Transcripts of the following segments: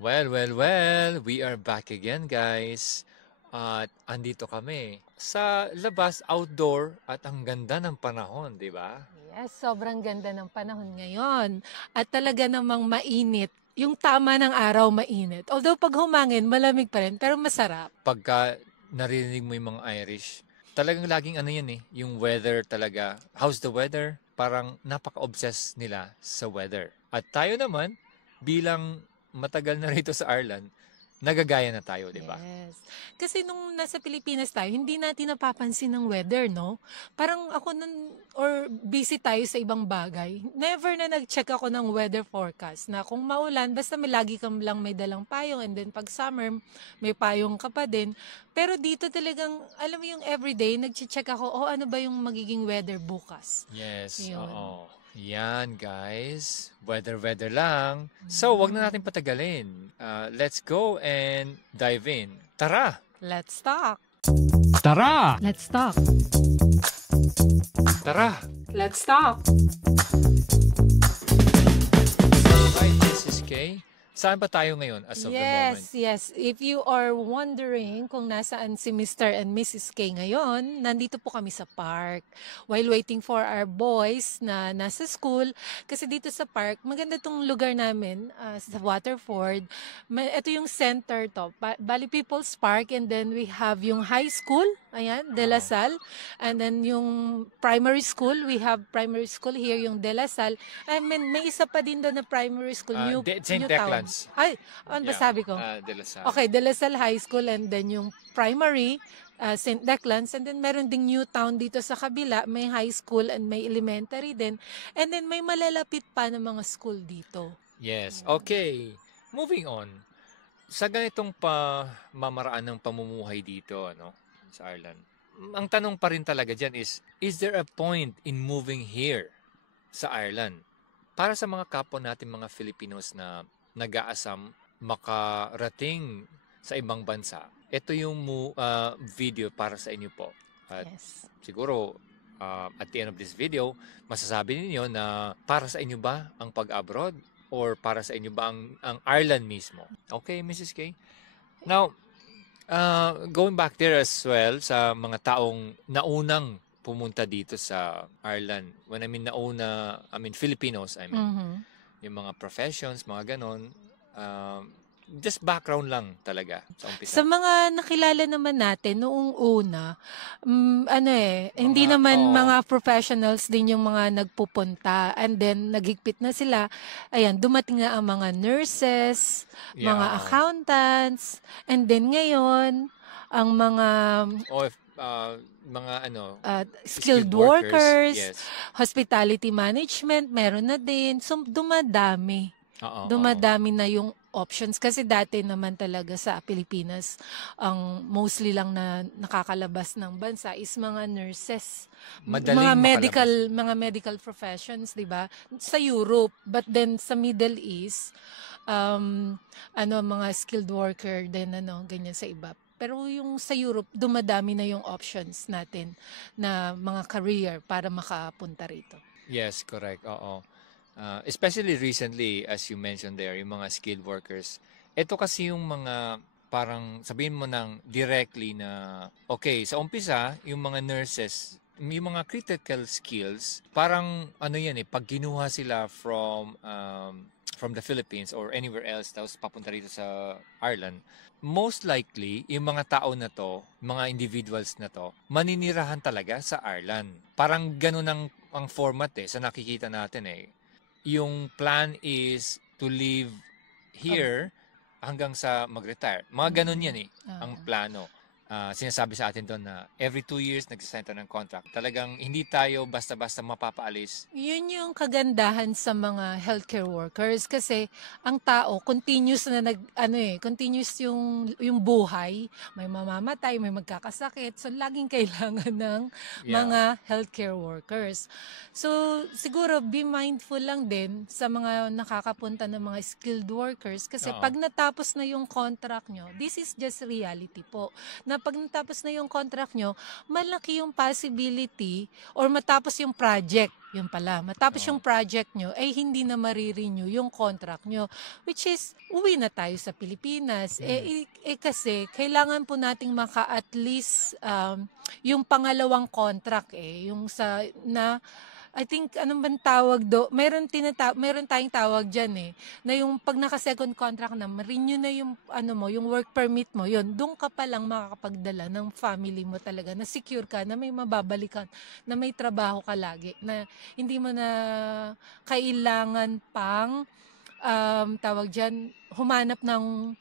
Well, we are back again, guys. At andito kami sa labas, outdoor, at ang ganda ng panahon, di ba? Yes, sobrang ganda ng panahon ngayon. At talaga namang mainit. Yung tama ng araw, mainit. Although pag humangin, malamig pa rin, pero masarap. Pagka narinig mo yung mga Irish, talagang laging ano yan eh, yung weather talaga. How's the weather? Parang napaka-obsessed nila sa weather. At tayo naman, bilang matagal na rito sa Ireland, nagagaya na tayo, di ba? Yes. Kasi nung nasa Pilipinas tayo, hindi natin napapansin ng weather, no? Parang ako or busy tayo sa ibang bagay. Never na nag-check ako ng weather forecast na kung maulan, basta may lagi kang lang may dalang payong, and then pag summer, may payong ka pa din. Pero dito talagang, alam mo yung everyday, nag-check ako, ano ba yung magiging weather bukas? Yes, Yun. oo. Yan, guys. Weather lang. So, wag na natin patagalin. Let's go and dive in. Tara! Let's talk! Tara! Let's talk! Tara! Let's talk! Hi, this is Kay. Saan ba tayo ngayon as of the moment? Yes. If you are wondering kung nasaan si Mr. and Mrs. K ngayon, nandito po kami sa park while waiting for our boys na nasa school. Kasi dito sa park, maganda tong lugar namin sa Waterford. Ito yung center to, Bali People's Park, and then we have yung high school, ayan, De La Salle. And then yung primary school, we have primary school here, yung De La Salle. I mean, may isa pa din doon na primary school, St. Declan's. Ay, ano ba sabi ko? De La Salle. Okay, De La Salle High School, and then yung primary, St. Declan's, and then meron ding Newtown dito sa kabila, may high school and may elementary din. And then may malalapit pa na mga school dito. Yes, okay. Moving on. Sa ganitong pamamaraan ng pamumuhay dito, ano, sa Ireland, ang tanong pa rin talaga dyan is there a point in moving here sa Ireland? Para sa mga kapwa natin mga Filipinos na nag-aasam makarating sa ibang bansa, ito yung video para sa inyo po. At Yes. siguro, at the end of this video, masasabi ninyo na para sa inyo ba ang pag-abroad or para sa inyo ba ang Ireland mismo? Okay, Mrs. K? Now, going back there as well sa mga taong naunang pumunta dito sa Ireland. When I mean nauna, I mean Filipinos, I mean. Mm-hmm. Yung mga professions, mga ganon. Just background lang talaga sa umpisa. Sa mga nakilala naman natin noong una, hindi naman mga professionals din yung mga nagpupunta, and then naghigpit na sila. Ayan, dumating na ang mga nurses, mga accountants, and then ngayon, ang mga skilled workers, yes. Hospitality management, meron na din. So, dumadami. Dumadami na yung options. Kasi dati naman talaga sa Pilipinas, ang mostly lang na nakakalabas ng bansa is mga nurses. Mga medical professions, di ba? Sa Europe. But then sa Middle East, mga skilled worker din, ganyan sa iba. Pero yung sa Europe, dumadami na yung options natin na mga career para makapunta rito. Yes, correct. Oo. Especially recently, as you mentioned there, yung mga skilled workers. Ito kasi yung mga parang sabihin mo nang directly na, okay, sa umpisa, yung mga nurses, yung mga critical skills, parang pag ginuha sila from the Philippines or anywhere else, tapos papunta rito sa Ireland, most likely, yung mga tao na to, mga individuals na to, maninirahan talaga sa Ireland. Parang ganun ang format sa nakikita natin Yung plan is to live here hanggang sa mag-retire. Mga ganun yan ang plano. Sinasabi sa atin doon na every 2 years nagsisign tayo ng contract. Talagang hindi tayo basta-basta mapapaalis. Yun yung kagandahan sa mga healthcare workers kasi ang tao continuous na continuous yung buhay, may mamamatay, may magkakasakit. So laging kailangan ng mga healthcare workers. So siguro be mindful lang din sa mga nakakapunta ng mga skilled workers kasi pag natapos na yung contract nyo, this is just reality po. Na pag natapos na yung contract nyo, malaki yung possibility or matapos yung project. Yun pala, matapos yung Oo. project nyo, ay hindi na marirenew yung contract nyo. Which is, uwi na tayo sa Pilipinas. Kasi, kailangan po nating maka at least yung pangalawang contract yung sa, na, I think, anong bang tawag meron tayong tawag dyan na yung pag naka-second contract na, renew na yung, yung work permit mo, yun, doon ka pa lang makakapagdala ng family mo talaga, na secure ka, na may mababalikan, na may trabaho ka lagi, na hindi mo na kailangan pang, tawag dyan, humanap ng,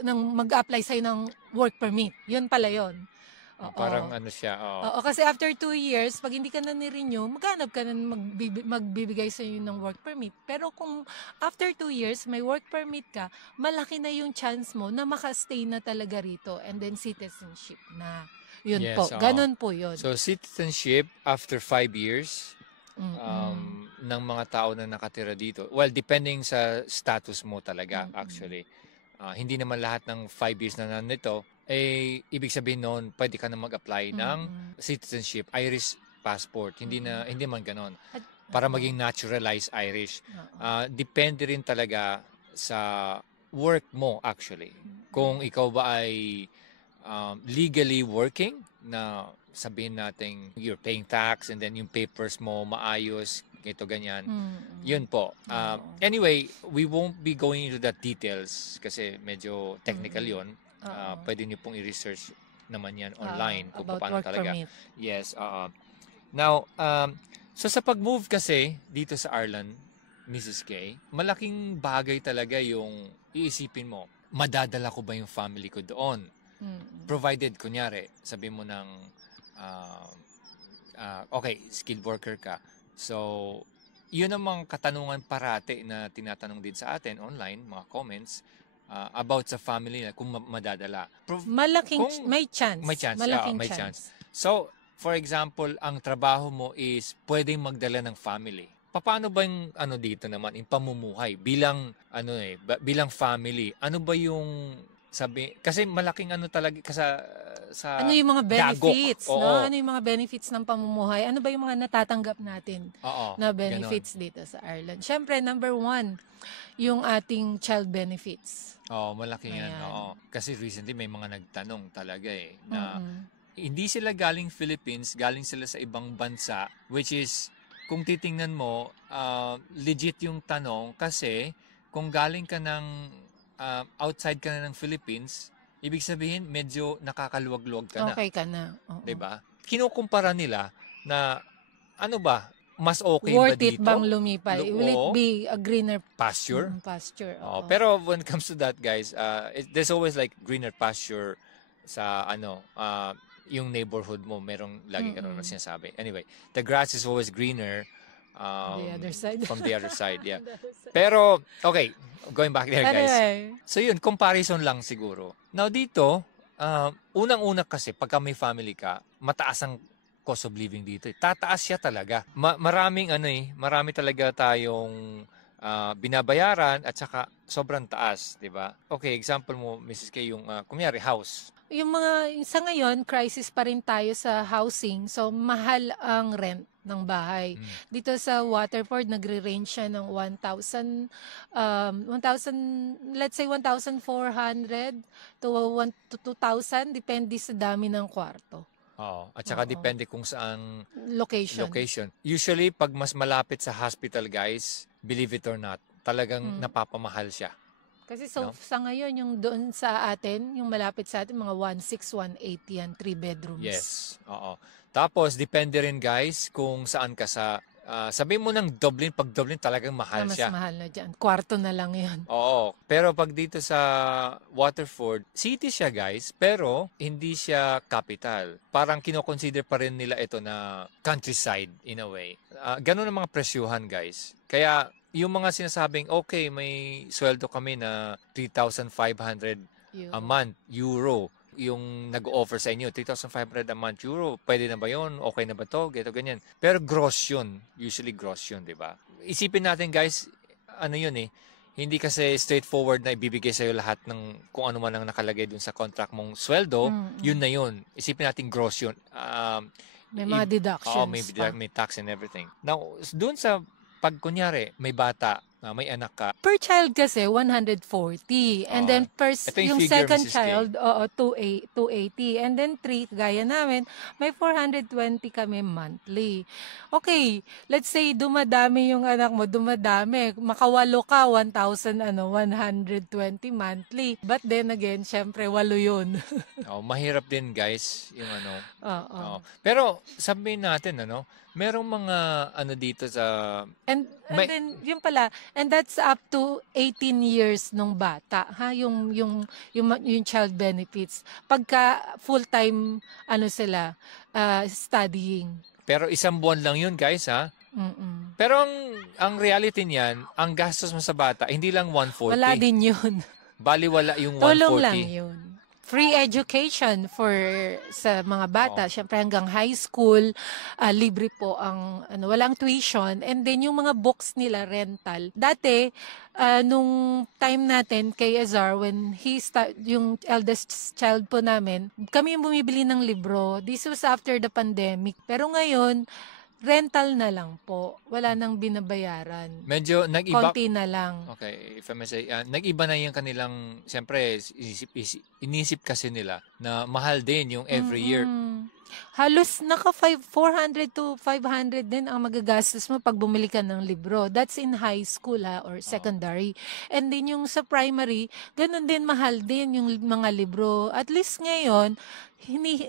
ng mag-apply sa'yo ng work permit. Yun pala yun. Parang Oo. ano siya, Oo, kasi after 2 years, pag hindi ka na ni-renew, maghanap ka na magbibigay sa iyo ng work permit. Pero kung after 2 years, may work permit ka, malaki na yung chance mo na makastay na talaga rito, and then citizenship na. Yun yes, po, ganun po yun. So, citizenship after 5 years Mm-mm. ng mga tao na nakatira dito. Well, depending sa status mo talaga, Mm-mm. actually. Hindi naman lahat ng 5 years na nandito, ibig sabihin noon, pwede ka na mag-apply ng Mm-mm. citizenship, Irish passport. Hindi man ganon. Para Oo. maging naturalized Irish. Oo. Depende rin talaga sa work mo, actually. Kung ikaw ba ay legally working, na sabihin natin you're paying tax and then yung papers mo maayos, ito ganyan. Yun po. Anyway, we won't be going into the details kasi medyo technical yun. Pwede niyo pong i-research naman yan online kung About paano work talaga. permit. Yes. Now, so sa pag-move kasi dito sa Ireland, Mrs. K, malaking bagay talaga yung iisipin mo, madadala ko ba yung family ko doon? Provided, kunyari, sabi mo ng, okay, skilled worker ka. So, yun ang mga katanungan parati na tinatanong din sa atin online, mga comments, about sa family na kung madadala. May chance. May chance. Malaking May chance. So, for example, ang trabaho mo is pwedeng magdala ng family. Paano ba yung dito naman, yung pamumuhay bilang bilang family? Ano ba yung kasi malaking talaga sa ano yung mga benefits, dagok. no? Ano yung mga benefits ng pamumuhay? Ano ba yung mga natatanggap natin na benefits ganon. dito sa Ireland? Siyempre, number 1, yung ating child benefits. Malaki yan. Kasi recently may mga nagtanong talaga na hindi sila galing Philippines, galing sila sa ibang bansa, which is, kung titingnan mo, legit yung tanong kasi kung galing ka ng outside ka na ng Philippines, ibig sabihin medyo nakakaluwag-luwag ka na. Okay ka na. 'Di ba? Kinukumpara nila na ano ba, mas okay Worth ba dito? it bang lumipay? Will it be a greener pasture? Pasture. Pero when it comes to that, guys, there's always like greener pasture sa yung neighborhood mo, merong lagi ganun na sinasabi. Anyway, the grass is always greener the other side. from the other side, yeah. Pero, okay, going back there, guys. Anyway. So yun, comparison lang siguro. Now dito, unang-una kasi, pagka may family ka, mataas ang cost of living dito. Tataas siya talaga. Marami talaga tayong binabayaran at saka sobrang taas, di ba? Okay, example mo, Mrs. K, yung kunyari house. Sa ngayon, crisis pa rin tayo sa housing. So, mahal ang rent ng bahay. Dito sa Waterford, nagre-range siya ng 1,000, let's say 1,400 to 2,000, depende sa dami ng kwarto. At saka depende kung saan location. Usually, pag mas malapit sa hospital, guys, believe it or not, talagang napapamahal siya. Kasi sa ngayon, yung doon sa atin, yung malapit sa atin, mga 1,600, 1,800 yan, 3 bedrooms. Yes, Tapos, depende rin, guys, kung saan ka sabihin mo ng Dublin, pag Dublin talagang mahal mas siya. Mas mahal na dyan. Kwarto na lang yan. Pero pag dito sa Waterford, city siya, guys, pero hindi siya capital. Parang kinoconsider pa rin nila ito na countryside in a way. Ganun ang mga presyuhan, guys. Kaya, yung mga sinasabing, okay, may sweldo kami na 3,500 a month, euro. Yung nag-offer sa inyo, 3,500 a month, euro. Pwede na ba yun? Okay na ba to? Ganyan. Pero gross yun. Usually gross yun, di ba? Isipin natin, guys, Hindi kasi straightforward na ibibigay sa'yo lahat ng kung ano man ang nakalagay dun sa contract mong sweldo, yun na yun. Isipin natin gross yun. May mga May, deductions pa. may tax and everything. Now, dun sa pag kunyari, may bata, may anak ka, Per child kasi 140, and then ito yung yung figure, second Mrs. K. child 280, and then 3 gaya namin may 420 kami monthly. Okay, let's say dumadami yung anak mo, makawalo ka 1,120 monthly. But then again, syempre walo yun. Mahirap din guys, yung ano. Oo. Pero sabihin natin merong mga dito sa And then yun pala, and that's up to 18 years nung bata, ha, yung child benefits. Pagka full-time sila studying. Pero isang buwan lang yun guys, ha. Pero ang reality niyan, ang gastos mo sa bata hindi lang 140. Wala din yun. Bali wala yung 140. Tulong lang yun. Free education sa mga bata. Siyempre hanggang high school, libre po ang walang tuition, and then yung mga books nila rental. Dati nung time natin kay Azar, when yung eldest child po namin, kami yung bumibili ng libro. This was after the pandemic. Pero ngayon, rental na lang po. Wala nang binabayaran. Medyo nag-iba. Konti na lang. Okay, if I may say, nag-iba na yung kanilang, siyempre, inisip kasi nila na mahal din yung every year. Halos naka 400 to 500 din ang magagastos mo pag bumili ka ng libro. That's in high school or secondary. And then yung sa primary, ganun din, mahal din yung mga libro. At least ngayon,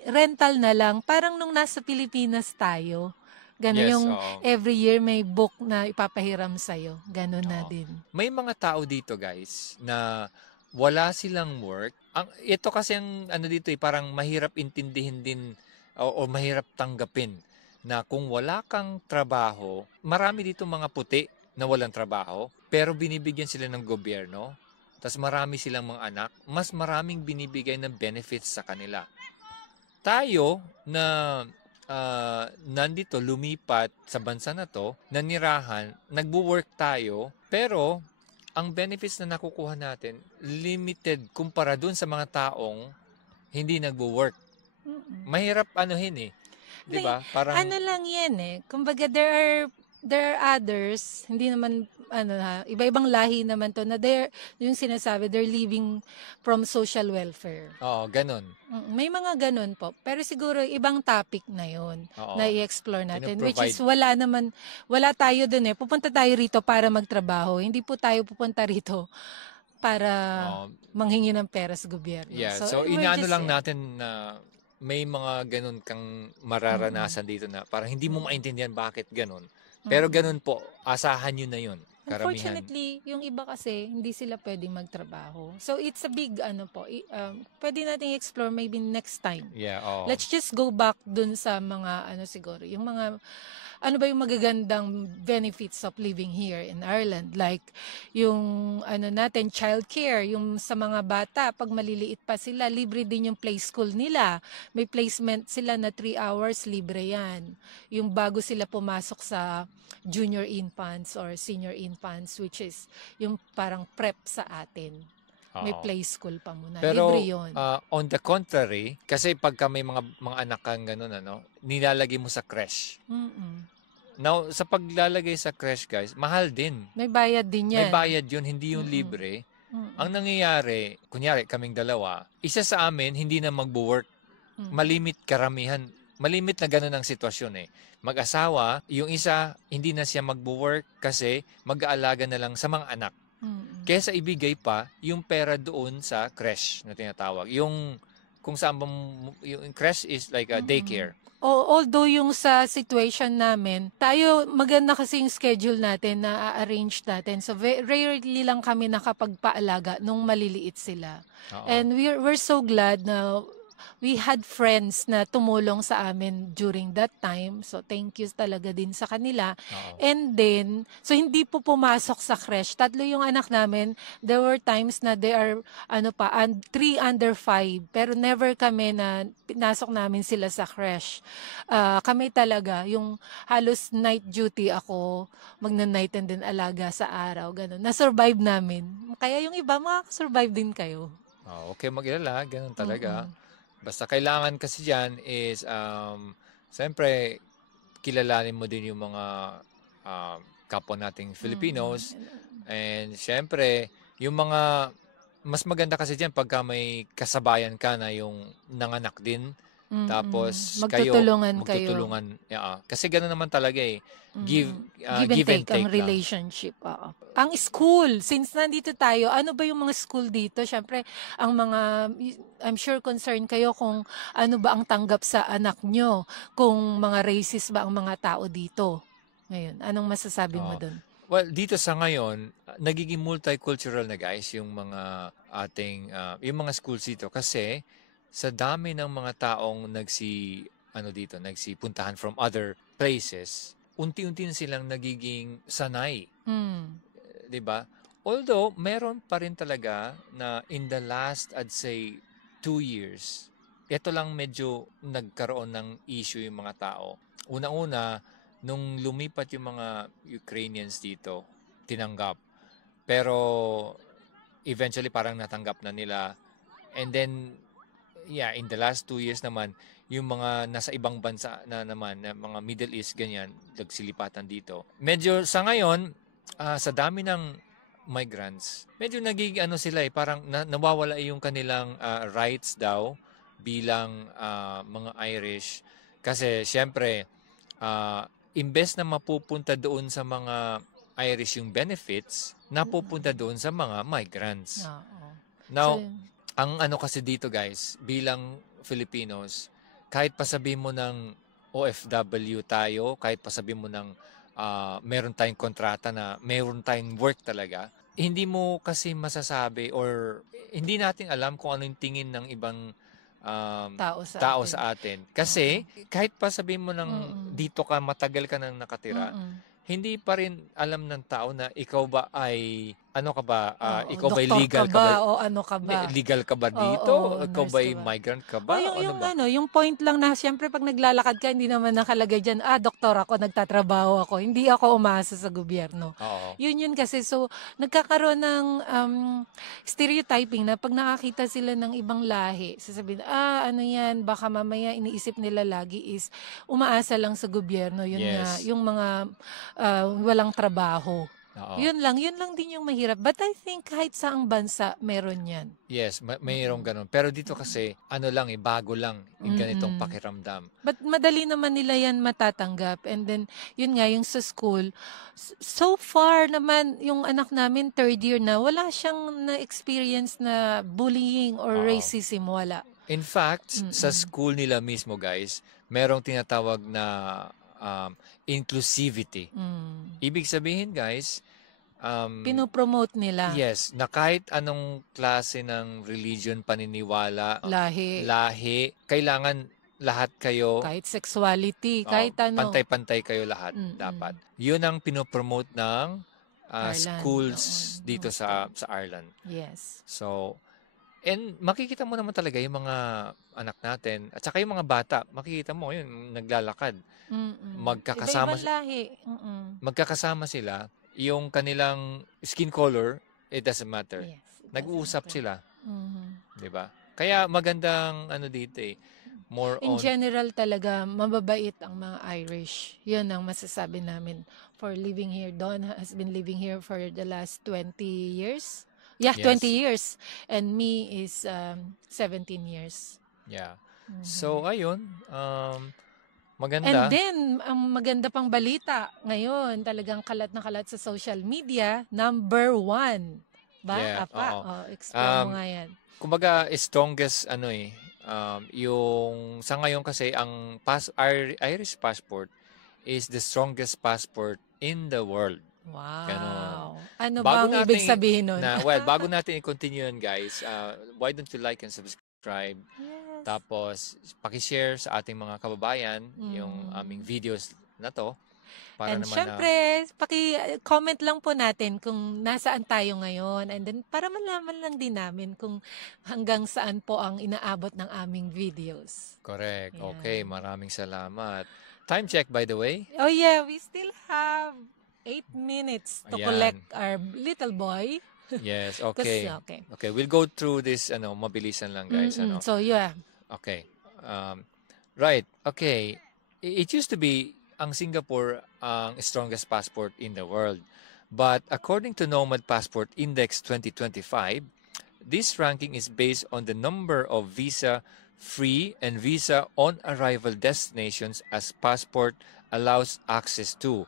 rental na lang. Parang nung nasa Pilipinas tayo. Gano'n, yes, yung every year may book na ipapahiram sa'yo. Gano'n na din. May mga tao dito guys na wala silang work. Ito kasi ang dito parang mahirap intindihin din o mahirap tanggapin na kung wala kang trabaho, marami dito mga puti na walang trabaho, pero binibigyan sila ng gobyerno, tas marami silang mga anak, mas maraming binibigay na benefits sa kanila. Tayo na nandito, lumipat sa bansa na to, nanirahan, nagwo-work tayo, pero ang benefits na nakukuha natin, limited kumpara dun sa mga taong hindi nagwo-work. Mahirap di ba? Parang lang yan kumbaga there are others, hindi naman iba-ibang lahi naman to na yung sinasabi, they're living from social welfare. Oo, ganun. May mga ganun po. Pero siguro ibang topic na yun na i-explore natin. Which is wala tayo dun Pupunta tayo rito para magtrabaho. Hindi po tayo pupunta rito para manghingi ng pera sa gobyerno. Yeah, so inaano lang natin na may mga ganun kang mararanasan dito na parang hindi mo maintindihan bakit ganun. Pero ganun po, asahan nyo na yun. Karamihan. Unfortunately, yung iba kasi, hindi sila pwedeng magtrabaho. So, it's a big, pwede nating explore maybe next time. Yeah, Let's just go back dun sa mga, siguro, yung mga, ba yung magagandang benefits of living here in Ireland? Like, yung, natin, childcare, yung sa mga bata, pag maliliit pa sila, libre din yung play school nila. May placement sila na 3 hours, libre yan. Yung bago sila pumasok sa junior infants or senior infants, which is yung parang prep sa atin. May play school pa muna. Pero, libre yun. On the contrary, kasi pagka may mga anak kang ganun, nilalagay mo sa creche. Now, sa paglalagay sa creche, guys, mahal din. May bayad din yan. May bayad yun, hindi yung libre. Ang nangyayari, kunyari, kaming dalawa, isa sa amin, hindi na magbo-work. Malimit na ganun ang sitwasyon Mag-asawa, yung isa, hindi na siya magbo-work kasi mag-aalaga na lang sa mga anak. Kesa ibigay pa yung pera doon sa creche na tinatawag. Yung kung saan yung creche is like a daycare. Although yung sa situation namin, tayo maganda kasi yung schedule natin na arrange natin. So rarely lang kami nakapagpaalaga nung maliliit sila. And we're so glad na we had friends na tumulong sa amin during that time. So, thank you talaga din sa kanila. Oo. And then, so hindi po pumasok sa creche. 3 yung anak namin. There were times na they are, 3 under 5. Pero never kami na pinasok namin sila sa creche. Kami talaga, yung halos night duty ako, magna-night and then alaga sa araw. Ganun. Na-survive namin. Kaya yung iba, makakasurvive din kayo. Okay mag-alala, ganun talaga. Mm-mm. Basta kailangan kasi dyan is, siyempre, kilalanin mo din yung mga kapwa nating Filipinos. And siyempre, yung mga, mas maganda kasi dyan pagka may kasabayan ka na yung nanganak din. Tapos Magtutulungan kayo. magtutulungan. Yeah, kasi gano'n naman talaga eh. Give Give and take ang lang. relationship. Oo. Ang school, since nandito tayo, ano ba yung mga school dito? Siyempre, ang mga, I'm sure concerned kayo kung ano ba ang tanggap sa anak nyo, kung mga racist ba ang mga tao dito. Ngayon, anong masasabi mo Oo. doon? Well, dito sa ngayon, nagiging multicultural na guys yung mga ating, yung mga schools dito. Kasi sa dami ng mga taong nagsipuntahan from other places, unti-unti na silang nagiging sanay. 'Di ba? Although, meron pa rin talaga na in the last, I'd say, 2 years, ito lang medyo nagkaroon ng issue yung mga tao. Una-una, nung lumipat yung mga Ukrainians dito, tinanggap. Pero, eventually, parang natanggap na nila. And then, yeah, in the last 2 years naman, yung mga nasa ibang bansa na naman, na mga Middle East, ganyan, nagsilipatan dito. Medyo sa ngayon, sa dami ng migrants, medyo nagiging sila parang nawawala yung kanilang rights daw bilang mga Irish. Kasi syempre, imbes na mapupunta doon sa mga Irish yung benefits, napupunta doon sa mga migrants. Now, ang kasi dito guys, bilang Filipinos, kahit pasabihin mo ng OFW tayo, kahit pasabihin mo ng meron tayong kontrata na meron tayong work talaga, hindi mo kasi masasabi or hindi natin alam kung ano yung tingin ng ibang tao sa atin. Kasi kahit pasabihin mo ng dito ka, matagal ka nang nakatira, hindi pa rin alam ng tao na ikaw ba ay ikaw ba legal ka ba? O ano ka ba? Legal ka ba dito? Oo, Ikaw ba nurse ay ka ba? migrant ka ba? Yung point lang na siyempre pag naglalakad ka, hindi naman nakalagay dyan, doktor ako, nagtatrabaho ako. Hindi ako umasa sa gobyerno. Oo. Yun kasi. So, nagkakaroon ng stereotyping na pag nakakita sila ng ibang lahi, sasabihin, ano yan, baka mamaya iniisip nila lagi is umaasa lang sa gobyerno. Yun nga, Yes. yung mga walang trabaho. Oo. Yun lang din yung mahirap. But I think kahit saang bansa, meron yan. Yes, mayroong ganun. Pero dito kasi, bago lang yung ganitong pakiramdam. But madali naman nila yan matatanggap. And then, yun nga, yung sa school, so far naman, yung anak namin, 3rd year na, wala siyang na-experience na bullying or racism, wala. In fact, sa school nila mismo guys, merong tinatawag na inclusivity. Ibig sabihin guys, pinopromote nila. yes, na kahit anong klase ng religion, paniniwala, lahi, kailangan lahat kayo, kahit sexuality, kahit ano. pantay-pantay kayo lahat dapat. Yun ang pinopromote ng schools dito sa Ireland. Yes. So, and makikita mo naman talaga yung mga anak natin at saka yung mga bata, makikita mo yun naglalakad. Iba-ibang lahi. Magkakasama sila, yung kanilang skin color, it doesn't matter. Yes, Nag-uusap sila. 'Di ba? Kaya magandang dito more In on general talaga, mababait ang mga Irish. Yun ang masasabi namin for living here. Don has been living here for the last 20 years. Yeah, Yes. 20 years. And me is 17 years. Yeah. So ayun, maganda. And then, ang maganda pang balita ngayon, talagang kalat na kalat sa social media, number 1. Ba? Yeah, Apa? oo. Explain mo nga yan. Kumbaga strongest yung sa ngayon kasi ang Irish passport is the strongest passport in the world. Wow. Ganon. Ano Bago bang ibig natin sabihin nun? bago natin i-continue yun guys, why don't you like and subscribe subscribe. Yes. Tapos, paki-share sa ating mga kababayan yung aming videos na to. Para And naman syempre, paki-comment lang po natin kung nasaan tayo ngayon. And then, para malaman lang din namin kung hanggang saan po ang inaabot ng aming videos. correct. Yan. Okay, maraming salamat. Time check, by the way. Oh yeah, we still have 8 minutes to Ayan. collect our little boy. Yes, 'Cause, okay. okay. Okay, we'll go through this, mabilisan lang, guys. So yeah, Okay. Right. Okay. It used to be ang Singapore ang strongest passport in the world. But according to Nomad Passport Index 2025, this ranking is based on the number of visa-free and visa on-arrival destinations as passport allows access to.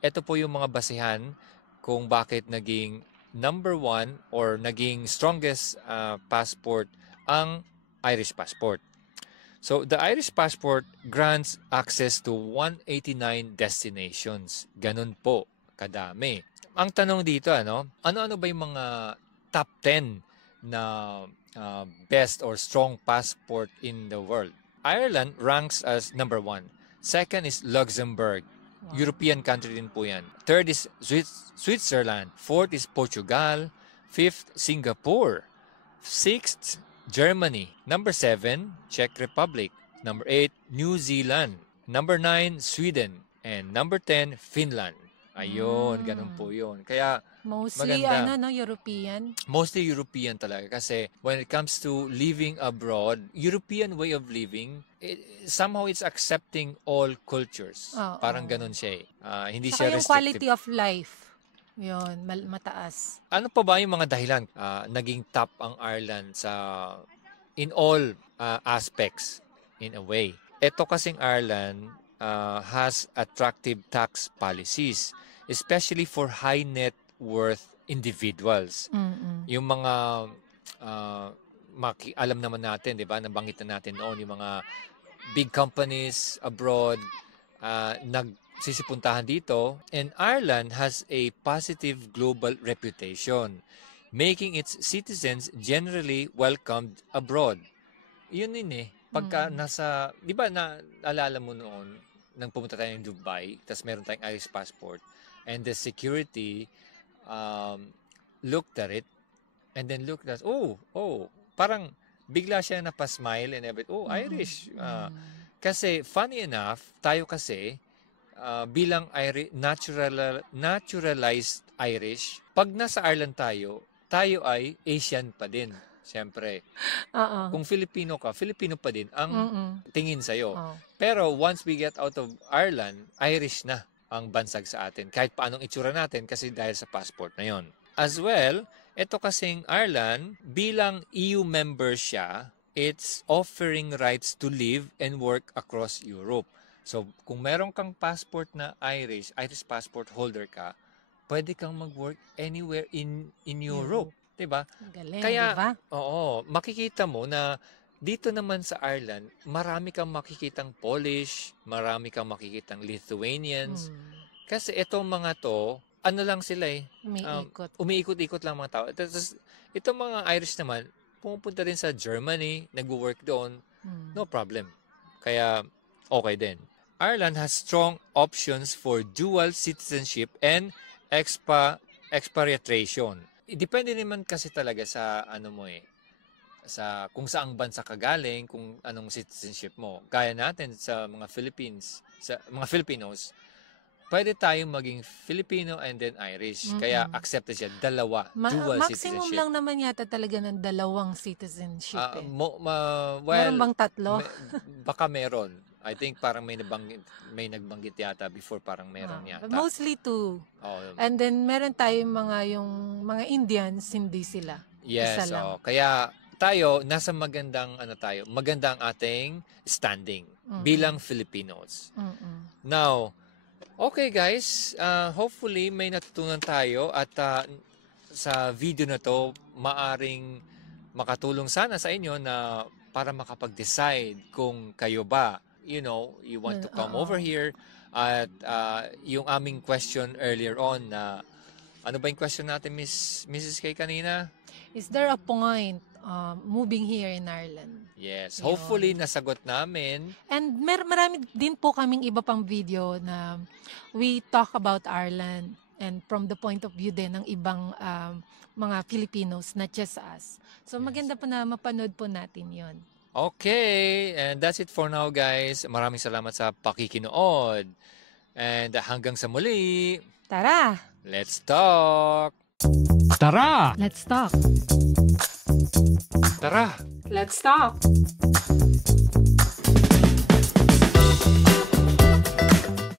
Ito po yung mga basihan kung bakit naging number one or naging strongest passport ang Irish passport. So, the Irish passport grants access to 189 destinations. Ganun po, kadami. Ang tanong dito, ano-ano ba yung mga top 10 na best or strong passport in the world? Ireland ranks as number 1. Second is Luxembourg. Wow. European country din po yan. Third is Switzerland. Fourth is Portugal. Fifth, Singapore. Sixth, Germany. Number 7, Czech Republic. Number 8, New Zealand. Number 9, Sweden. And number 10, Finland. Ayun, ganun po yun. Kaya, mostly maganda. European. Mostly European talaga. Kasi when it comes to living abroad, European way of living, somehow it's accepting all cultures. Parang ganun siya eh. Hindi siya Saka yung restrictive. quality of life. Yun, mataas. Ano pa ba yung mga dahilan naging top ang Ireland in all aspects in a way? Ito kasing Ireland has attractive tax policies, especially for high net worth individuals. Yung mga alam naman natin, 'di ba? Nabanggit na natin noon yung mga big companies abroad nagsisipuntahan dito, and Ireland has a positive global reputation, making its citizens generally welcomed abroad. Yun din pagka nasa, di ba naalala mo noon, nang pumunta tayo ng Dubai, tapos meron tayong Irish passport, and the security looked at it, and then looked at, parang bigla siya napasmile and everything, Irish. Kasi funny enough, tayo kasi, bilang naturalized Irish, pag nasa Ireland tayo ay Asian pa din. Siyempre. Kung Filipino ka, Filipino pa din ang tingin sa'yo. Pero once we get out of Ireland, Irish na ang bansag sa atin. Kahit paanong itsura natin kasi dahil sa passport na yon. As well, ito kasing Ireland, bilang EU member siya, it's offering rights to live and work across Europe. So, kung meron kang passport na Irish passport holder ka, pwede kang mag-work anywhere in Europe. Diba? Galing, kaya, diba? makikita mo na dito naman sa Ireland, marami kang makikitang Polish, marami kang makikitang Lithuanians. Kasi itong mga to, ano lang sila umiikot-ikot lang mga tao. Tapos, itong mga Irish naman, pumupunta rin sa Germany, nag-work doon, no problem. Kaya, okay din. Ireland has strong options for dual citizenship and expatriation. Depende naman kasi talaga sa sa kung saang bansa ka galing, kung anong citizenship mo. Gaya natin sa mga Filipinos, pwede tayong maging Filipino and then Irish. Kaya accepted siya, dalawa, dual maximum citizenship. lang naman yata talaga ng 2 citizenship well, meron bang 3? Baka meron. I think parang may nagbanggit yata before, parang meron yata. Mostly 2. And then meron tayong yung mga Indians, hindi sila. Yes, Isa lang. Kaya tayo nasa magandang ating standing bilang Filipinos. Now, okay guys, hopefully may natutunan tayo at sa video na to maaring makatulong sana sa inyo na para makapag-decide kung kayo ba you want to come over here. At yung aming question earlier on na ano ba yung question natin, Mrs. Kay kanina? Is there a point moving here in Ireland. Yes, Yun. hopefully nasagot namin. And marami din po kaming iba pang video na we talk about Ireland and from the point of view din ng ibang mga Filipinos, not just us. So Yes. maganda po na mapanood po natin yon. Okay, and that's it for now, guys. Maraming salamat sa pakikinood. And hanggang sa muli, Tara! let's talk! Tara! Let's talk! Tara! Let's talk!